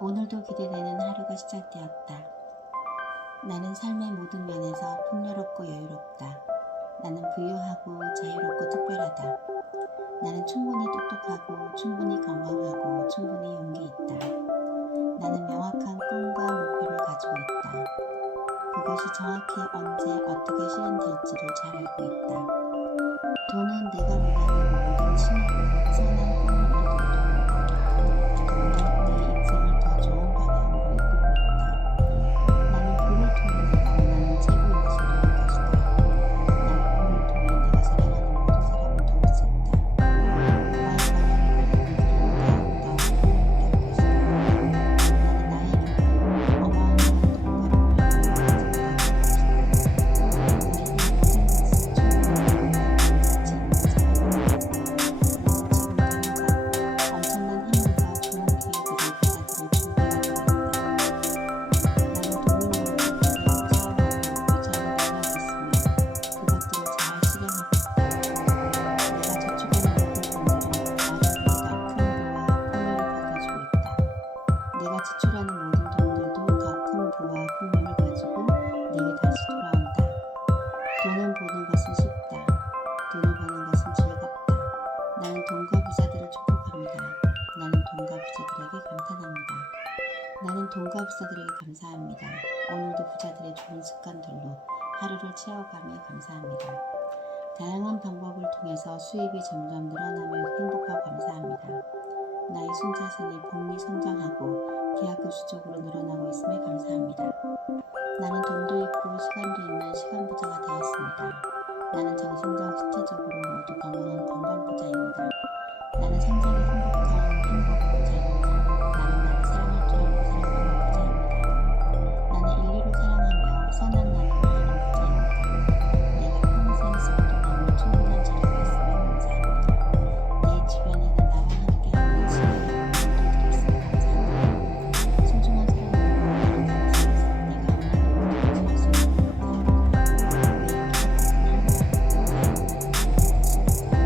오늘도 기대되는 하루가 시작되었다. 나는 삶의 모든 면에서 풍요롭고 여유롭다. 나는 부유하고 자유롭고 특별하다. 나는 충분히 똑똑하고 충분히 건강하고 충분히 용기 있다. 나는 명확한 꿈과 목표를 가지고 있다. 그것이 정확히 언제 어떻게 실현될지를 잘 알고 있다. 돈은 내가 원하는 모든 선한 꿈을 이루도록 도움을 줘. 돈은 내 인생을 더 좋은 방향으로 이끌고 있다. 나는 돈을 통해 내가 원하는 최고의 것을 누릴 것이다. 나는 돈을 통해 내가 사랑하는 모든 사람을 도울 수 있다. 나의 방향을 가는 길을 더욱더 풍요롭게 할 것이다. 나는 나의 곁에 어마어마한 돈과 부를 가지고 다닐 것이다. 우리는 모든 것을 충분히 가치 있는 사람입니다. 나는 지금 당장 엄청난 힘과 좋은 기회들을 받아들일 준비가 되어 있다. 나는 돈을 모으기 위해 체험하고 위장을 공유하고 있으며 그것들을 잘 실행하고 있다. 내가 저축하는 모든 돈들은 나를 위해 더 큰 부와 풍요를 가져주고 있다. 내가 지출하는 모든 돈들도 더 큰 부와 풍요를 가지고 내게 다시 돌아온다. 돈을 버는 것은 쉽다. 돈을 버는 것은 즐겁다. 나는 돈과 부자들을 축복합니다. 나는 돈과 부자들에게 감탄합니다. 나는 돈과 부자들에게 감사합니다. 오늘도 부자들의 좋은 습관들로 하루를 채워가며 감사합니다. 다양한 방법을 통해서 수입이 점점 늘어나며 행복하고 감사합니다. 나의 순자산이 복리 성장하고 계약금 수적으로 늘어나고 있음에 감사합니다. 나는 돈도 있고 시간도 있는 시간 부자가 되었습니다. 나는 정신적, 신체적으로 모두 건강한 건강 부자입니다. 나는 생전에 행복한 행복 부자입니다. 나는 나를 사랑할 줄 알고 사랑받는 부자입니다. 나는 인류를 사랑하며 선한 나눔을 하는 부자입니다. 내가 평생 습도 남을 충분한 자료가 있음에 감사합니다. 내 주변에는 나와 함께하는 친구의 분들도 있음에 감사합니다. 소중한 사람들과 나를 가는 속에서 내가 원하는 모든 것을 할 수 있음에 감사합니다. 매일 기적같은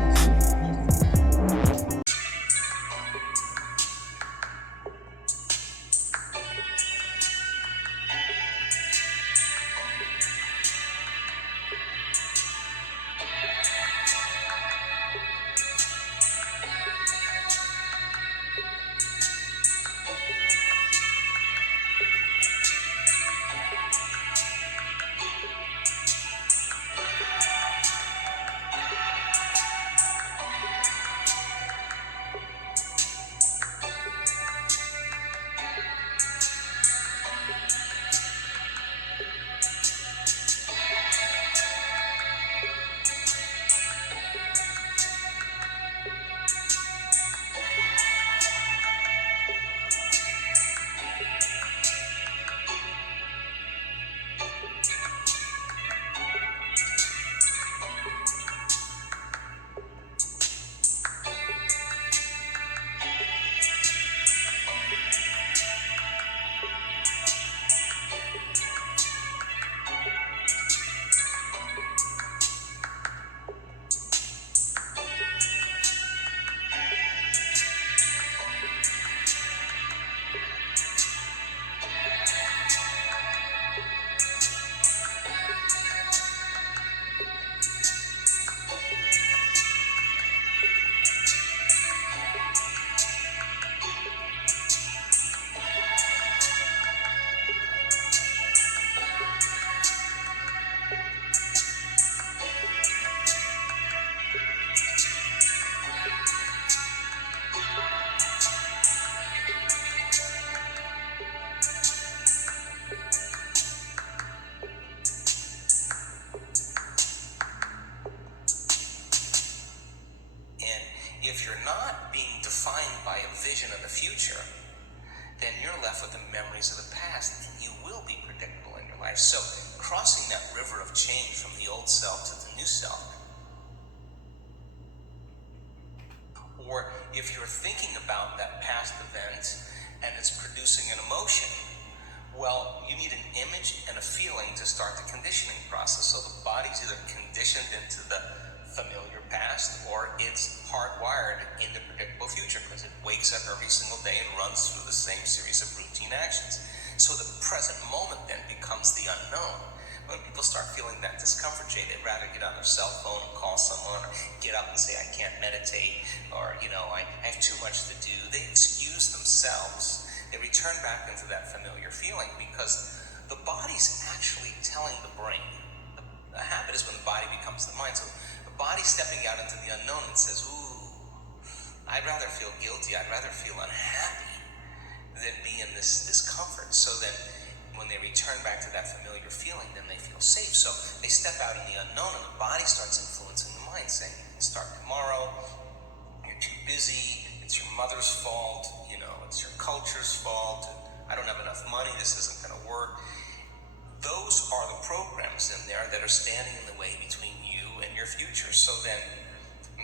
하루하루 If you're not being defined by a vision of the future, then you're left with the memories of the past, and you will be predictable in your life. So, crossing that river of change from the old self to the new self, or if you're thinking about that past event and it's producing an emotion, well, you need an image and a feeling to start the conditioning process. So the body's either conditioned into the familiar past, or it's hardwired in the predictable future because it wakes up every single day and runs through the same series of routine actions. So the present moment then becomes the unknown. When people start feeling that discomfort, Jay, they'd rather get on their cell phone and call someone, or get up and say, I can't meditate, or, I have too much to do. They excuse themselves. They return back into that familiar feeling because the body's actually telling the brain. The habit is when the body becomes the mind. So the body's stepping out into the unknown and says, ooh, I'd rather feel guilty, I'd rather feel unhappy than be in this discomfort. So then when they return back to that familiar feeling, then they feel safe. So they step out in the unknown and the body starts influencing the mind, saying, you can start tomorrow, you're too busy, it's your mother's fault, it's your culture's fault, I don't have enough money, this isn't going to work. Those are the programs in there that are standing in the way between you and your future. So then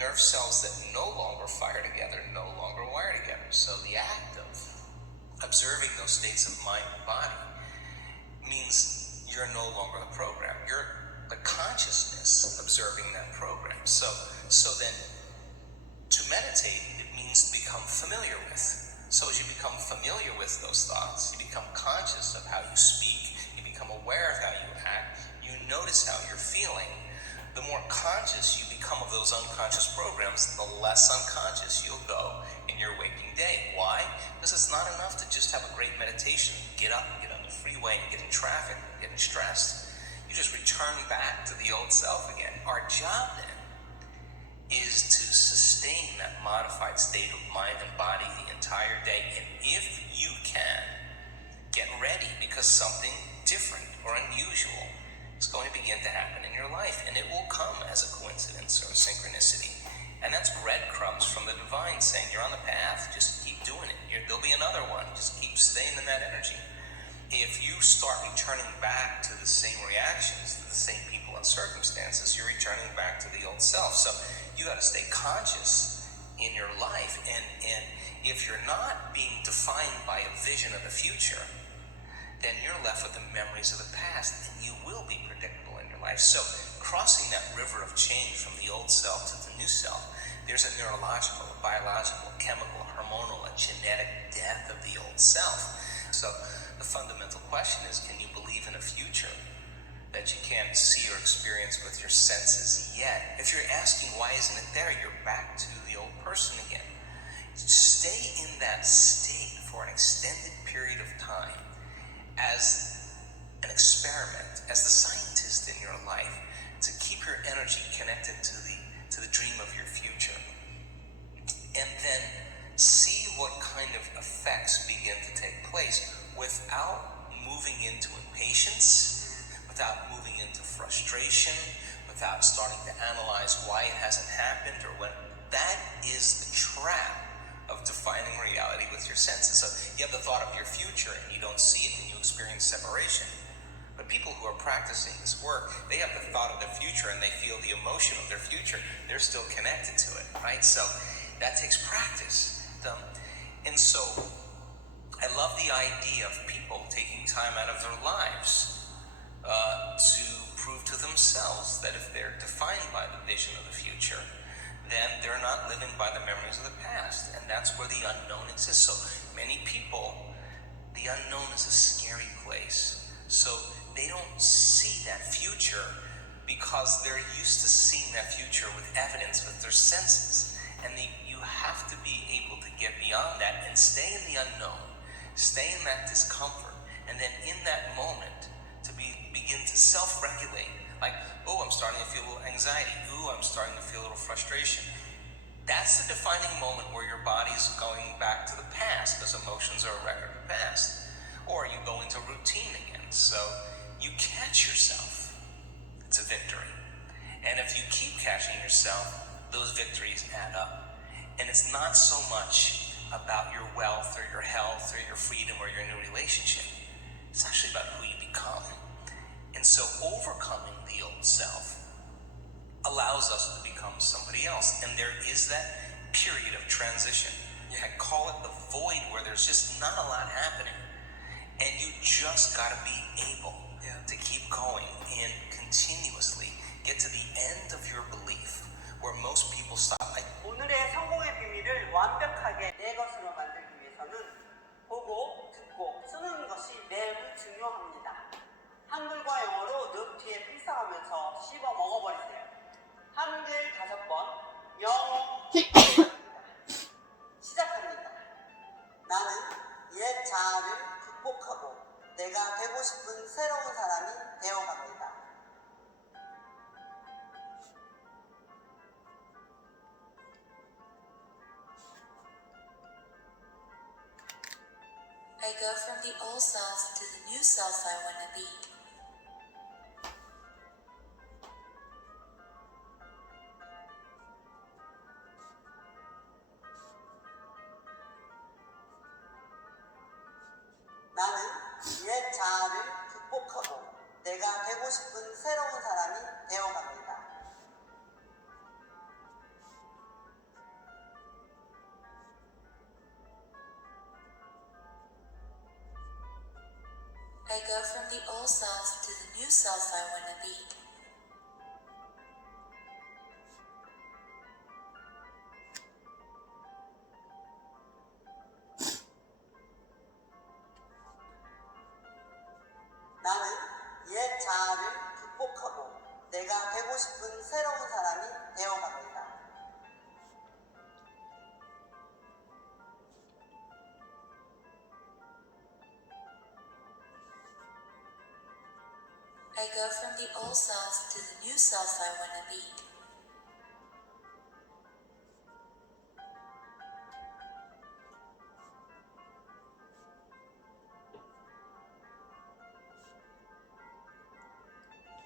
nerve cells that no longer fire together no longer wire together. So the act of observing those states of mind and body means you're no longer the program. You're the consciousness observing that program. So then to meditate, it means to become familiar with. So as you become familiar with those thoughts, you become conscious of how you speak, you become aware of how you act, you notice how you're feeling. The more conscious you become of those unconscious programs, the less unconscious you'll go in your waking day. Why? Because it's not enough to just have a great meditation, get up and get on the freeway and get in traffic, getting stressed. You just return back to the old self again. Our job then is to sustain that modified state of mind and body the entire day. And if you can, get ready, because something different or unusual is going to begin to happen in your life, and it will come as a coincidence or a synchronicity. And that's breadcrumbs from the divine saying, you're on the path, just keep doing it. There'll be another one, just keep staying in that energy. If you start returning back to the same reactions, to the same people and circumstances, you're returning back to the old self. So you got to stay conscious in your life. And if you're not being defined by a vision of the future, then you're left with the memories of the past, and you will be predictable in your life. So crossing that river of change from the old self to the new self, there's a neurological, a biological, a chemical, a hormonal, a genetic death of the old self. So the fundamental question is, can you believe in a future that you can't see or experience with your senses yet? If you're asking why isn't it there, you're back to the old person again. Stay in that state for an extended period of time as an experiment, as the scientist in your life, to keep your energy connected to the dream of your future. And then see what kind of effects begin to take place without moving into impatience, without moving into frustration, without starting to analyze why it hasn't happened or when. That is the trap of defining reality with your senses. So you have the thought of your future and you don't see it and you experience separation. But people who are practicing this work, they have the thought of their future and they feel the emotion of their future. They're still connected to it, right? So that takes practice. And so I love the idea of people taking time out of their lives to prove to themselves that if they're defined by the vision of the future, then they're not living by the memories of the past. And that's where the unknown exists. So many people, the unknown is a scary place. So they don't see that future because they're used to seeing that future with evidence, with their senses. And you have to be able to get beyond that and stay in the unknown, stay in that discomfort, and then in that moment to begin to self-regulate. Like, oh, I'm starting to feel a little anxiety. Ooh, I'm starting to feel a little frustration. That's the defining moment where your body's going back to the past, because emotions are a record of the past. Or you go into routine again. So you catch yourself. It's a victory. And if you keep catching yourself, those victories add up. And it's not so much about your wealth or your health or your freedom or your new relationship. It's actually about who you become. And so overcoming the old self allows us to become somebody else. And there is that period of transition. I call it the void, where there's just not a lot happening. And you just got to be able to keep going and continuously get to the end of your belief, where most people stop. 오늘의 성공의 비밀을 완벽하게 내 것으로 만들기 위해서는 보고, 듣고, 쓰는 것이 매우 중요합니다. 한글과 영어로 늪 뒤에 필사하면서 씹어 먹어버리세요. 한글 5번, 영어 10번입니다. 시작합니다. 나는 옛 자아를 극복하고 내가 되고 싶은 새로운 사람이 되어갑니다. I go from the old self to the new self I wanna be. 나는 옛 자아를 극복하고 내가 되고 싶은 새로운 사람이 되어갑니다. I go from the old self to the new self I wanna be. 나는 옛 자아를 극복하고 내가 되고 싶은 새로운 사람이 되어갑니다. I go from the old self to the new self I wanna be.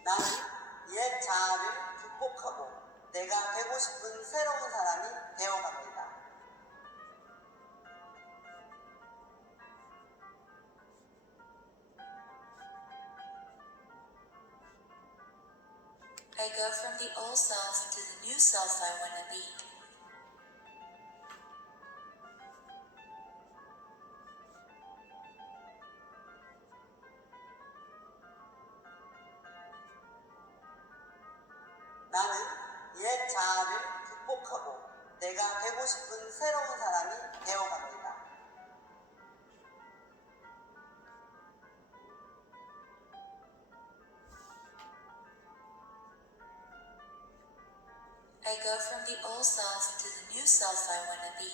나는 옛 자아를 극복하고 내가 되고 싶은 새로운 사람이 되어갑니다. I go from the old self to the new self I wanna be. 나는 옛 자아를 극복하고 내가 되고 싶은 새로운 사람이 되어갑니다. I go from the old self to the new self I wanna be.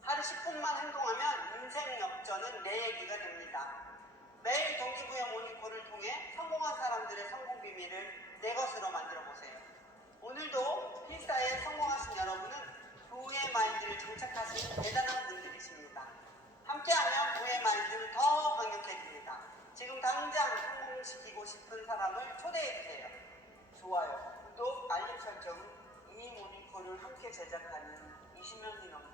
하루 10분만 행동하면 인생 역전은 내 얘기가 됩니다. 매일 동기부여 모니터를 통해 성공한 사람들의 성공 비밀을 내 것으로 만들어 보세요. 오늘도 필사에 성공하신 여러분은 부의 마인드를 장착하신 대단한 분들이십니다. 함께하면 부의 마인드는 더 강력해집니다. 지금 당장 성공시키고 싶은 사람을 초대해주세요. 좋아요, 구독, 알림 설정은 이 모니터를 함께 제작하는 20명이 넘는